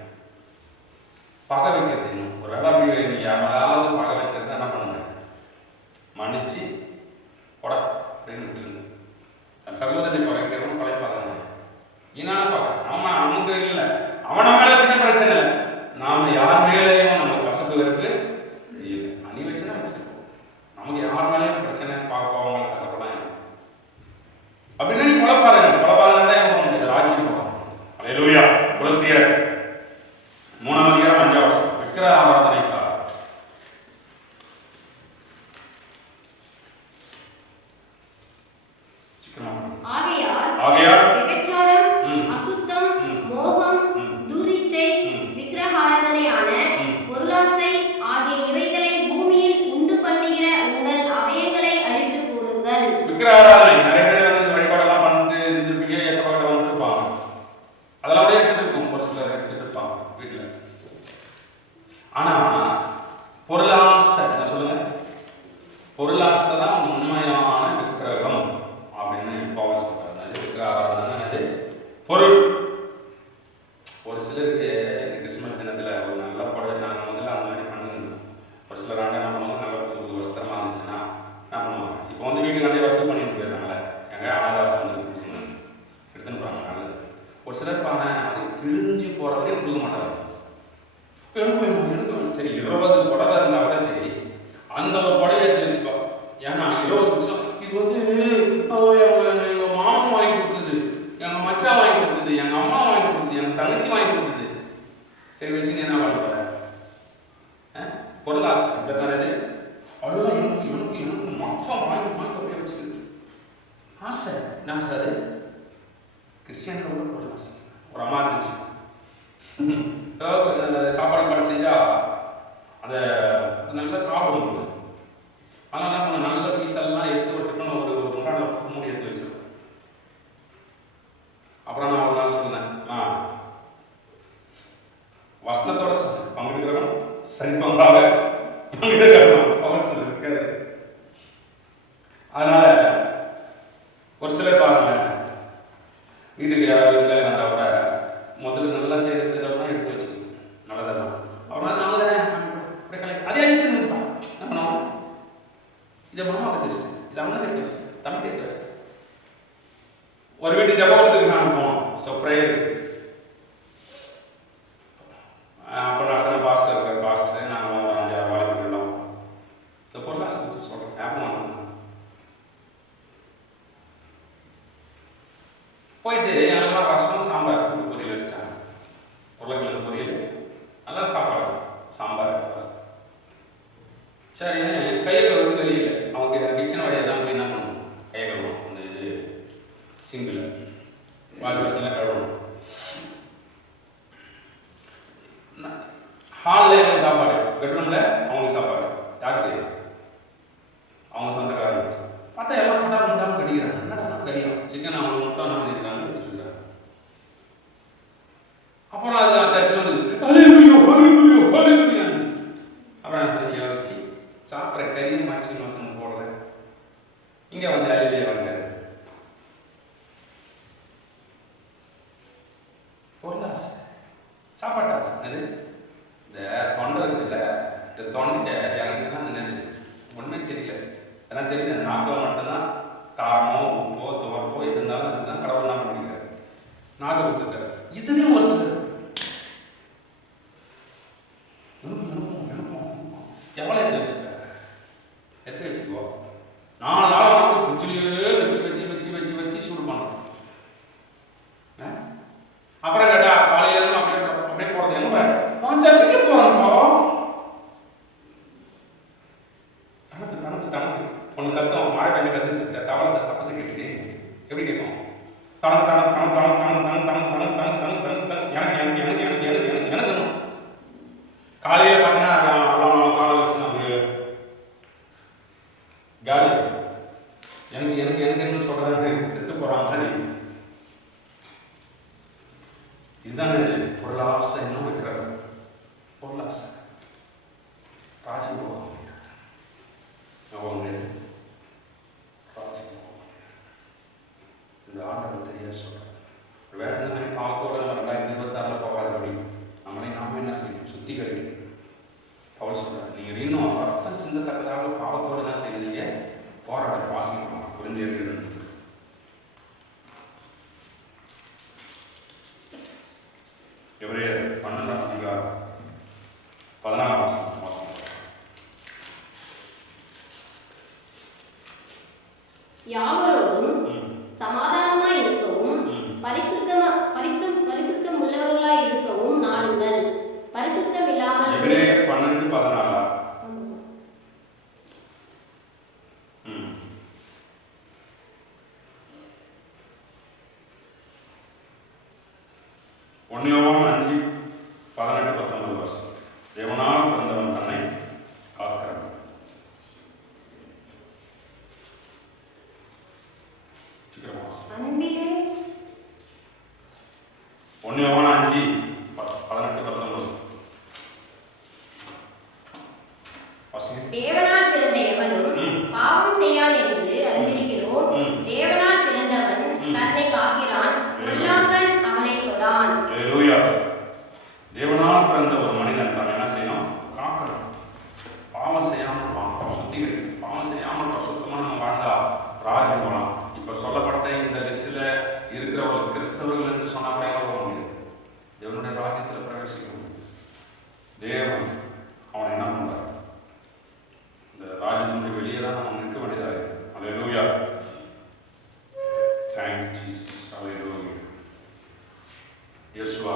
பகை வைக்கிறது இன்னும் ஒரு வேலை அப்படி நீங்க யாராவது பகை வச்சிருந்தா என்ன பண்ணுங்க? மன்னிச்சு கொடை அப்படின்னு விட்டுருங்க. தன் சகோதரனை பகைக்கிறவன் கொலைப்பாதங்க. ஈனான பகை நம்ம அவனுக்கு இல்லை, அவனை மேல வச்சுக்க பிரச்சனை இல்லை. நாம யார் மேலேயும் நம்ம கசப்பு வெறுப்பு இல்லை. நீ வச்சுன்னா வச்சுருக்கோம். நமக்கு யார் மேலேயும் பிரச்சனை பார்ப்பவங்க கசப்பெல்லாம் இல்லை அப்படின்னா நீ கொலைப்பாதங்க. கொலைப்பாதனை தான் எவ்வளோ முடியாது ராஜ்யம் போகலாம். அல்லேலூயா. கொலோசியர் 3 அதிகாரம் 5 வசனம். விக்கிர ஆராதனைக்காக ஆகையால் விபச்சாரம், அசுத்தம், மோகம், துரிச்சை, விக்கிரகாராதனையான பொருளாசை ஆகிய இவைகளை பூமியில் உண்டு பண்ணுகிற உங்கள் அவயங்களை அழித்து போடுங்கள். விக்கிரகாராதனை நிறைய பேர் வந்து இந்த வழிபாடெல்லாம் பண்ணிட்டு இருந்திருப்பீங்க. ஏசப்பா கிட்ட வந்துருப்பாங்க. அதெல்லாம் அப்படியே எடுத்துட்டு இருக்கும். ஒரு சிலர் எடுத்துட்டு இருப்பாங்க வீட்டில். ஆனா பொருளாசை என்ன சொல்லுங்க? பொருளாசை தான் உண்மையான விக்கிரகம் அப்படின்னு பவுல் சொல்றாரு. விக்கிரகாராதனை பொருள். ஒரு சிலருக்கு கிறிஸ்துமஸ் தினத்துல ஒரு நல்ல புடவை நாங்கள் முதல்ல அந்த மாதிரி பண்ணுங்க. ஒரு சிலர் ஆண்டு என்ன பண்ணுவாங்க? நல்ல புது வஸ்திரமா இருந்துச்சுன்னா என்ன பண்ணுவாங்க? இப்போ வந்து வீட்டுக்கு நிறைய வசூல் பண்ணிட்டு போயிடுறாங்களே, எங்க அனாதாசம் வந்து எடுத்துன்னு போறாங்க. நல்லது. ஒரு சிலர் பாருங்க, அது கிழிஞ்சு போற வரையும் கொடுக்க மாட்டாங்க. எடுக்க சரி 20 புடவை இருந்தா கூட சரி, அந்த ஒரு புடவை எடுத்து வச்சுப்பா. ஏன்னா 20 வருஷம் இது வந்து எங்க மாமன் வாங்கி கொடுத்தது, எங்க மச்சான் வாங்கி கொடுத்தது, எங்க அம்மா வாங்கி கொடுத்தது, எங்க தங்கச்சி வாங்கி கொடுத்தது. சரி வச்சுன்னு என்ன வாங்க போற? பொருளாசை இப்பதானது. அவ்வளோ எனக்கு மொத்தம் வாங்கி அப்படியே வச்சுக்குது. ஆசை என்ன ஆசை? அது கிறிஸ்டியனோட பொருளாசை. ஒரு அம்மா இருந்துச்சு, சாப்பாடு பாடு செஞ்சா அதை நல்லா சாப்பிடும். ஆனால் என்ன பண்ண, நல்ல பீஸெல்லாம் எடுத்து விட்டுக்கணும். ஒரு முன்னாடி மூடி எடுத்து வச்சிருக்கேன். அப்புறம் நான் ஒரு நாள் சொன்னேன், வசனத்தோட சொன்னேன், பங்கெடுக்கிறவன் சரி பங்காக பங்கெடுக்கிறவன் பவன் சொல்லிருக்காரு. அதனால ஒரு சிலர் பாருங்க, வீட்டுக்கு யாராவது இருந்தாலும் நல்லா கூட முதல்ல நல்லா செய்யறதுலாம் எடுத்து வச்சுக்கணும். நல்லதான். அப்புறம் நாம தானே அதே அழிச்சு என்ன பண்ணுவோம்? இதை மாமாவுக்கு தெரிச்சிட்டேன், இதை அவனுக்கு எடுத்து வச்சிட்டேன், தம்பி எடுத்து வச்சிட்டேன். ஒரு வீட்டு ஜபத்துக்கு நான் போனோம். ஸோ ப்ரேயர் அப்போ நடக்கிற பாஸ்டர் இருக்கார். பாஸ்டர் நாங்கள் ஒரு 5-6 வாய்ப்புகளெல்லாம் இந்த பொருளாசை வச்சு சொல்கிறேன். ஞாபகம் போயிட்டு எனக்குலாம் ரசம் சாம்பார் பொரியல் வச்சுட்டாங்க. உருளைக்கிழங்கு பொரியல், நல்லா சாப்பாடு, சாம்பார் ரசம். சரின்னு கையை கழுவுறது வெளியில் அவங்க கிச்சன் வழியாக தான் போய் என்ன பண்ணணும்? கையை கழுவணும். அந்த இது சிங்கிள் வாஷ் பேஷனில் கழுவணும். ஹாலில் எங்களுக்கு சாப்பாடு, பெட்ரூமில் அவங்களுக்கு சாப்பாடு. யாருக்கு? அவங்க சொந்தக்காரங்க. பார்த்தா எல்லாம் பட்டாரம் முட்டாமல் கடிக்கிறாங்க. என்னடா கடியும் சிக்கன் அவங்களுக்கு மட்டும் என்ன பண்ணியிருக்காங்க வச்சுருக்காங்க. அப்புறம் அது சர்ச்சில் வந்து அப்புறம் வச்சு சாப்பிட்ற கறியை மாற்றி மொத்தம் போடுறேன். இங்கே வந்து அழிலே வந்தார். பொருளாசை, சாப்பாட்டாசை. அது இந்த தொண்டை இருக்குதுல்ல, இந்த தொண்டை இறங்கிச்சுன்னா அந்த நேரம் ஒன்றுமே தெரியல. ஏன்னா தெரியுது நாக்கில் மட்டும்தான் காரமோ உப்போ துவர்ப்போ எது இருந்தாலும் அதுதான் கடவுள் என்ன பண்ணிக்கிறார், நாகை கொடுத்துருக்காரு. இதுலேயும் ஒரு சிலர் எவ்வளோ எடுத்து வச்சுக்கோ 4 நாள் வந்து குச்சிலேயே வச்சு சூடு பண்ணணும். அப்புறம் கேட்டா காலையில இருந்து அப்படியே போறது என்ன நான் சர்ச்சுக்கு போறேன்ப்பா. தனக்கு ஒன்று கத்தும் மழை பெய்ய கத்து தவளை சத்தத்தை கேட்டு எப்படி கேட்கும்? எனக்கு காலையில பார்த்தீங்கன்னா காலை வச்சு நம்ம காலி எனக்கு என்ன சொல்றது, செத்து போற மாதிரி. இதுதான் பொருளாசை இன்னும் வைக்கிறது. பொருளாசை ராஜபோகம் அவங்க ராஜபோகம். இந்த ஆண்டவர் தெரிய சொல்றேன். வேற இந்த மாதிரி பாவத்தோட நம்ம 2026 போகாதபடி நம்மளை நாம என்ன செய்யணும்? சுத்திகரிக்கணும். பவுல் சொல்றாரு, நீங்க இன்னும் ரத்தம் சிந்தத்தக்கதாக பாவத்தோடு என்ன செய்யறீங்க? போராட வாசிக்கணும். புரிஞ்சு இருக்கணும். எபிரேயர் 12ஆம் அதிகாரம் 14ஆம் வசனம். யாவரோடும் சமாதானமாய் இருக்கவும் பரிசுத்தம் உள்ளவர்களாய் இருக்கவும் நாடுங்கள். பரிசுத்தம் இல்லாமல் எபிரேயர் 12:14. யோவான் 5:18-19 வருஷம். தேவனால் பிறந்தவன் தன்னை காக்கிறான். அன்பிலே 1 யோவான் 5:18-19. தேவனால் பிறந்த எவனும் பாவம் செய்யான் என்று அறிந்திருக்கிறோம். தேவனால் பிறந்தவன் தன்னை காக்கிறான், பொல்லாங்கன் அவனை தொடான். ஹல்லேலூயா. தேவனால் பிறந்த ஒரு மனிதன் தான் என்ன செய்யணும்? காக்கணும். பாவம் செய்யாமல் சுத்திகரிக்கணும். பாவம் செய்யாமல் பரிசுத்தமாக நம்ம வாழ்ந்தா ராஜ்யம் போகலாம். இப்போ சொல்லப்பட்ட இந்த லிஸ்டில் இருக்கிற ஒரு கிறிஸ்தவர்கள் என்று சொன்னால் கூட போக முடியாது. தேவனுடைய ராஜ்யத்தில் பிரவேசிக்கணும். தேவன் அவனை என்ன பண்ணுறார்? இந்த ராஜ்யத்தினுடைய வெளியே தான் நம்ம நிற்க வேண்டியதாக இருக்கு. ஹல்லேலூயா. Thank you, Jesus. Hallelujah. யெசுவா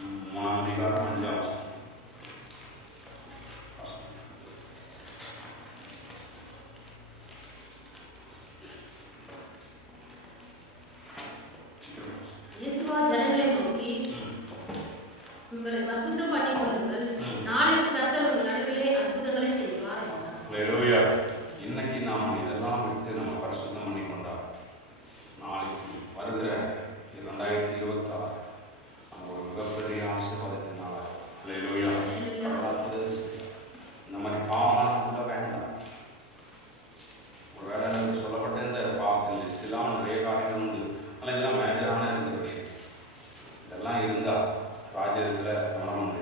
3ஆம் அதிகாரம் 5ஆம் வசனம். யெசுவா ஜனங்களை நோக்கி, உங்களை பரிசுத்தம் பண்ணிக் கொள்ளுங்கள், நாளைக்கு கர்த்தர் உங்கள் நடுவிலே அற்புதங்களை செய்வார் என்றார். ஹல்லேலூயா. இன்னைக்கு நாம் இதெல்லாம் விட்டு நம்ம பரிசுத்தம் பண்ணி கொண்டா நாளைக்கு வருகிற 2026 நம்ம ஒரு மிகப்பெரிய ஆசீர்வாதத்தினால ஹல்லேலூயா இந்த மாதிரி பாவம்லாம் கூட வேண்டாம். ஒரு வேலை சொல்லப்பட்ட இந்த பாவத்தின் லிஸ்டெல்லாம் நிறைய காரியங்கள் உண்டு. ஆனால் இதெல்லாம் மேஜரான இந்த விஷயம். இதெல்லாம் இருந்தால் ராஜ்யத்தில் கவனம்